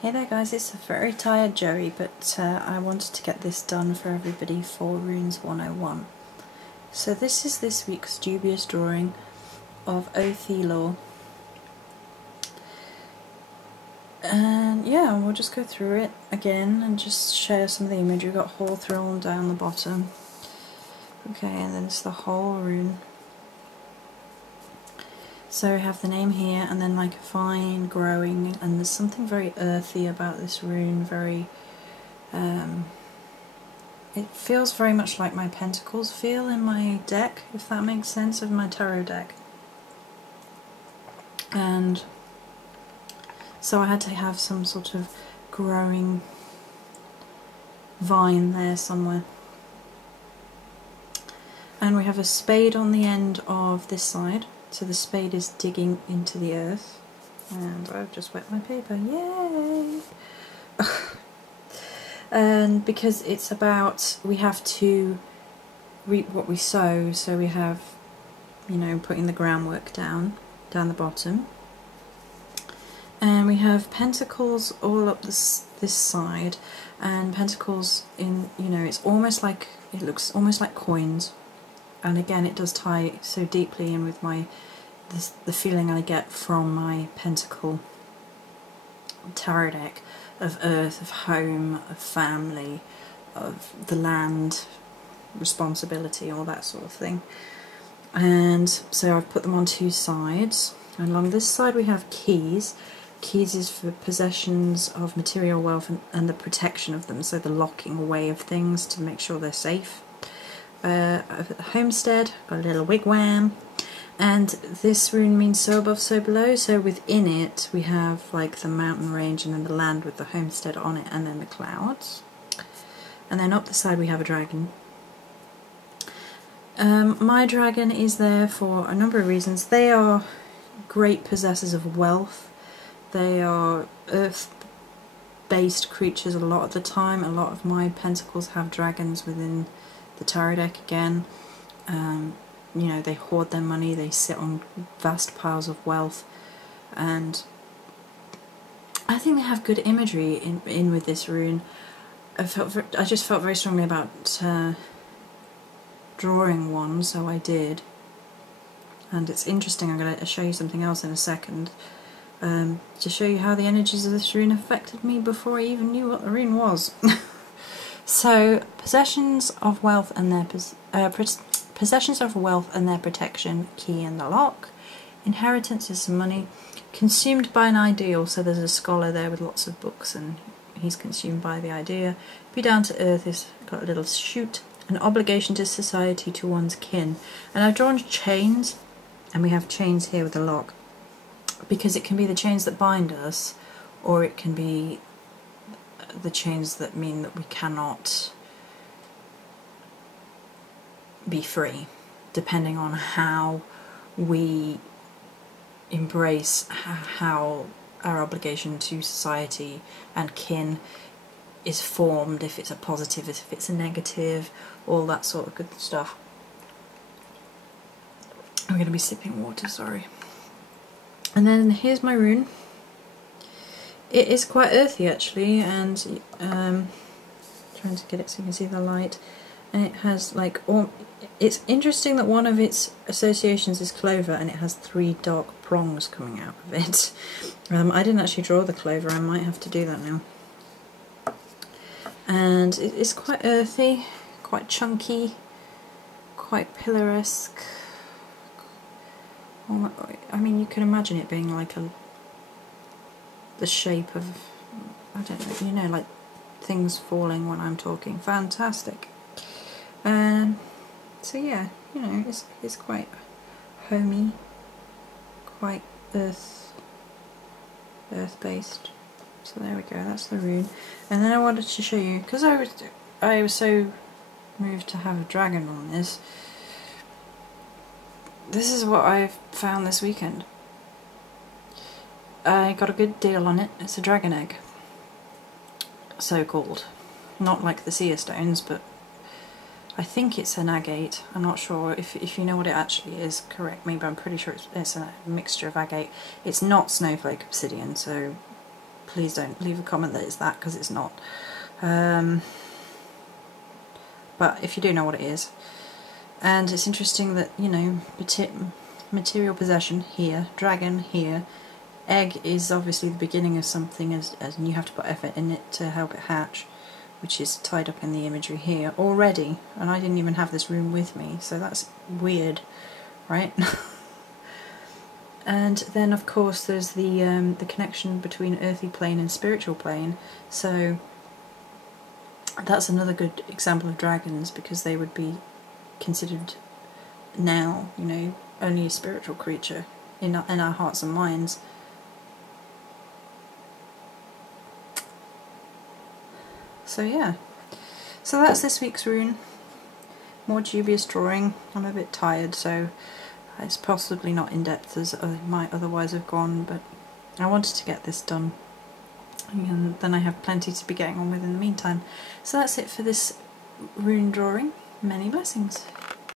Hey there guys, it's a very tired Joey, but I wanted to get this done for everybody for Runes 101. So this is this week's dubious drawing of Othila. And yeah, we'll just go through it again and just share some of the image. We've got Othila down the bottom. Okay, and then it's the whole rune. So we have the name here, and then like a vine growing, and there's something very earthy about this rune, very, it feels very much like my pentacles feel in my deck, if that makes sense, of my tarot deck. And so I had to have some sort of growing vine there somewhere. And we have a spade on the end of this side. So the spade is digging into the earth, and I've just wet my paper, yay! And because it's about, we have to reap what we sow, so we have, you know, putting the groundwork down the bottom. And we have pentacles all up this side, and pentacles in, you know, it's almost like, it looks almost like coins. And again, it does tie so deeply in with my the feeling I get from my pentacle tarot deck of earth, of home, of family, of the land, responsibility, all that sort of thing. And so I've put them on two sides. And along this side we have keys. Keys is for possessions of material wealth and the protection of them, so the locking away of things to make sure they're safe. Homestead, got a little wigwam, and this rune means so above, so below, so within it we have like the mountain range and then the land with the homestead on it, and then the clouds, and then up the side we have a dragon. My dragon is there for a number of reasons. They are great possessors of wealth, they are earth-based creatures a lot of the time. A lot of my pentacles have dragons within the tarot deck again. You know, they hoard their money, they sit on vast piles of wealth, and I think they have good imagery in with this rune. I just felt very strongly about drawing one, so I did. And it's interesting, I'm going to show you something else in a second, to show you how the energies of this rune affected me before I even knew what the rune was. So, possessions of wealth and their protection, key in the lock. Inheritance is some money. Consumed by an ideal, so there's a scholar there with lots of books and he's consumed by the idea. Be down to earth is got a little shoot. An obligation to society, to one's kin. And I've drawn chains, and we have chains here with a lock, because it can be the chains that bind us, or it can be the chains that mean that we cannot be free, depending on how we embrace how our obligation to society and kin is formed, if it's a positive, if it's a negative, all that sort of good stuff. I'm going to be sipping water, sorry. And then here's my rune. It is quite earthy actually, and trying to get it so you can see the light. And it has like, it's interesting that one of its associations is clover, and it has 3 dark prongs coming out of it. I didn't actually draw the clover, I might have to do that now. And it is quite earthy, quite chunky, quite pillaresque. I mean, you can imagine it being like the shape of, I don't know, you know, like things falling when I'm talking. Fantastic. So yeah, you know, it's quite homey, quite earth-based. So there we go, that's the rune. And then I wanted to show you, because I was so moved to have a dragon on this. This is what I found this weekend. I got a good deal on it. It's a dragon egg, so called. Not like the seer stones, but I think it's an agate. I'm not sure. If you know what it actually is, correct me, but I'm pretty sure it's a mixture of agate. It's not snowflake obsidian, so please don't leave a comment that it's that, because it's not. But if you do know what it is. And it's interesting that, you know, material possession here, dragon here, egg is obviously the beginning of something, and you have to put effort in it to help it hatch, which is tied up in the imagery here already, and I didn't even have this rune with me, so that's weird, right? And then of course there's the connection between earthy plane and spiritual plane, so that's another good example of dragons, because they would be considered now, you know, only a spiritual creature in our hearts and minds. So yeah, so that's this week's rune. More dubious drawing. I'm a bit tired, so it's possibly not in depth as I might otherwise have gone, but I wanted to get this done, and then I have plenty to be getting on with in the meantime. So that's it for this rune drawing. Many blessings.